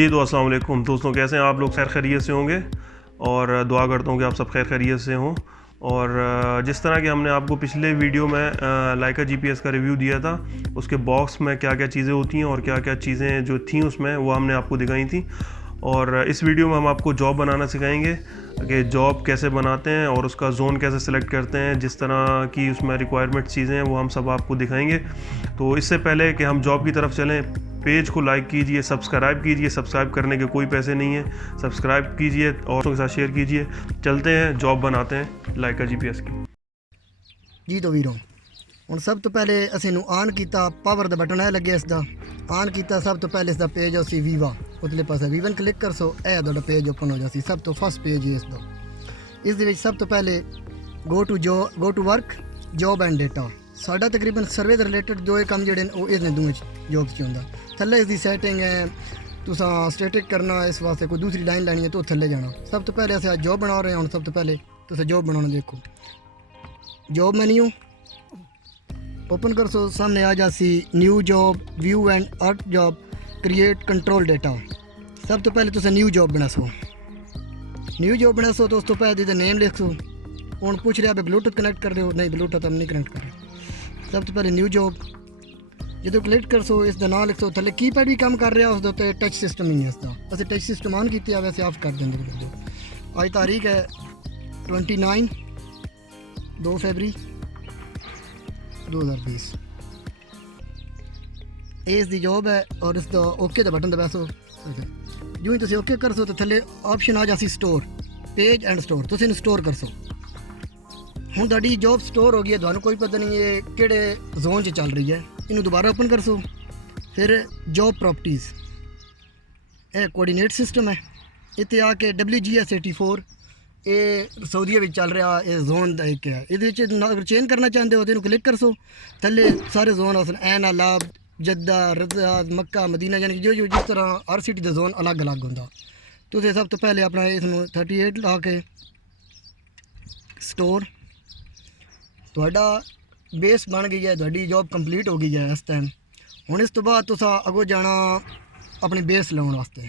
जी तो अस्सलाम वालेकुम दोस्तों, कैसे हैं आप लोग? खैर खैरियत से होंगे और दुआ करता हूँ कि आप सब खैर खैरियत से हों। और जिस तरह कि हमने आपको पिछले वीडियो में लाइका जीपीएस का रिव्यू दिया था, उसके बॉक्स में क्या क्या चीज़ें होती हैं और क्या क्या चीज़ें जो थी उसमें वो हमने आपको दिखाई थी। और इस वीडियो में हम आपको जॉब बनाना सिखाएंगे कि जॉब कैसे बनाते हैं और उसका जोन कैसे सिलेक्ट करते हैं, जिस तरह की उसमें रिक्वायरमेंट चीज़ें हैं वो हम सब आपको दिखाएंगे। तो इससे पहले कि हम जॉब की तरफ चलें, पेज को लाइक कीजिए, सब्सक्राइब कीजिए। सब्सक्राइब करने के कोई पैसे नहीं है, सब्सक्राइब कीजिए और के साथ शेयर कीजिए। चलते हैं, जॉब बनाते हैं लाइका जीपीएस की। जी तो वीरों ਹੁਣ ਸਭ ਤੋਂ ਪਹਿਲੇ ਅਸੀਂ ਇਹਨੂੰ ਆਨ ਕੀਤਾ, ਪਾਵਰ ਦਾ ਬਟਨ ਹੈ ਲੱਗਿਆ, ਇਸ ਦਾ ਆਨ ਕੀਤਾ। ਸਭ ਤੋਂ ਪਹਿਲੇ ਇਸ ਦਾ ਪੇਜ ਅਸੀਂ ਵੀਵਾ ਉਤਲੇ ਪਾਸੇ ਵੀਵਨ ਕਲਿੱਕ ਕਰਸੋ, ਇਹ ਤੁਹਾਡਾ ਪੇਜ ਓਪਨ ਹੋ ਜਾਸੀ। ਸਭ ਤੋਂ ਫਸਟ ਪੇਜ ਹੀ ਇਸ ਦਾ। ਇਸ ਦੇ ਵਿੱਚ ਸਭ ਤੋਂ ਪਹਿਲੇ go to work job and data. ਸਾਡਾ ਤਕਰੀਬਨ ਸਰਵੇ ਦੇ ਰਿਲੇਟਡ ਜੋ ਇਹ ਕੰਮ ਜਿਹੜੇ ਨੇ ਉਹ ਇਹਨੇ ਦੋਵੇਂ ਜੋਬਸ 'ਚ ਹੁੰਦਾ। ਥੱਲੇ ਇਸ ਦੀ ਸੈਟਿੰਗ ਹੈ, ਤੁਸੀਂ ਸਟੈਟਿਕ ਕਰਨਾ, ਇਸ ਵਾਸਤੇ ਕੋਈ ਦੂਸਰੀ ਲਾਈਨ ਲੈਣੀ ਹੈ ਤਾਂ ਥੱਲੇ ਜਾਣਾ। ਸਭ ਤੋਂ ਪਹਿਲੇ ਅਸੀਂ ਜੋਬ ਬਣਾ ਰਹੇ ਹਾਂ। ਹੁਣ ਸਭ ਤੋਂ ਪਹਿਲੇ ਤੁਸੀਂ ਜੋਬ ਬਣਾਉਣਾ ਦੇਖੋ, जॉब मेन्यू ओपन कर सो, सामने आ जासी न्यू जॉब, व्यू एंड अर्ट जॉब, क्रिएट कंट्रोल डेटा। सब तो पहले तुम न्यू जॉब बना सो। न्यू जॉब बना सो तो उस तो पहले इधर नेम लिख सो। हूँ पूछ रहा ब्लूटूथ कनेक्ट कर रहे हो? नहीं, ब्लूटूथ हम नहीं कनेक्ट कर रहे। सब तो पहले न्यू जॉब जो क्लिक कर सो, इसका नाम लिख सो। थले कीपैड भी काम कर रहा उस उत्ते टच सिस्टम ही है इसका। असं टच सिस्टम ऑन किया, वैसे ऑफ कर देंगे। अज तारीख है 29 2 फरवरी 2020। ये इसकी जॉब है और इसका ओके का बटन दबा सो। जो ही तुम ओके कर सो तो थले ऑप्शन आ जासी स्टोर, पेज एंड स्टोर। तुम इन्हें स्टोर कर सो। हूँ तुहाडी जॉब स्टोर हो गई है, तुहानू कोई पता नहीं ये किहड़े जोन च चल रही है। इन्हू दोबारा ओपन कर सो। फिर जॉब प्रॉपर्टीज़, ये कोऑर्डिनेट सिस्टम है। इतने आके WGS 84 ये सऊदीया चल रहा, ये जोन का एक है। ये चेंज करना चाहते हो तो क्लिक कर सो। थले सारे जोन आसन, ऐन अलाब, जद्दा, रियाद, मक्का, मदीना, यानी कि जो जिस तरह हर सिटी का जोन अलग अलग होंगे। तो सब तो पहले अपना इसमें 38 ला के स्टोर, तुहाडा बेस बन गई है, तुहाडी जॉब कंप्लीट हो गई है इस टाइम। हुण इस तो बाद तुसा अगों जाना अपनी बेस लाने वास्ते।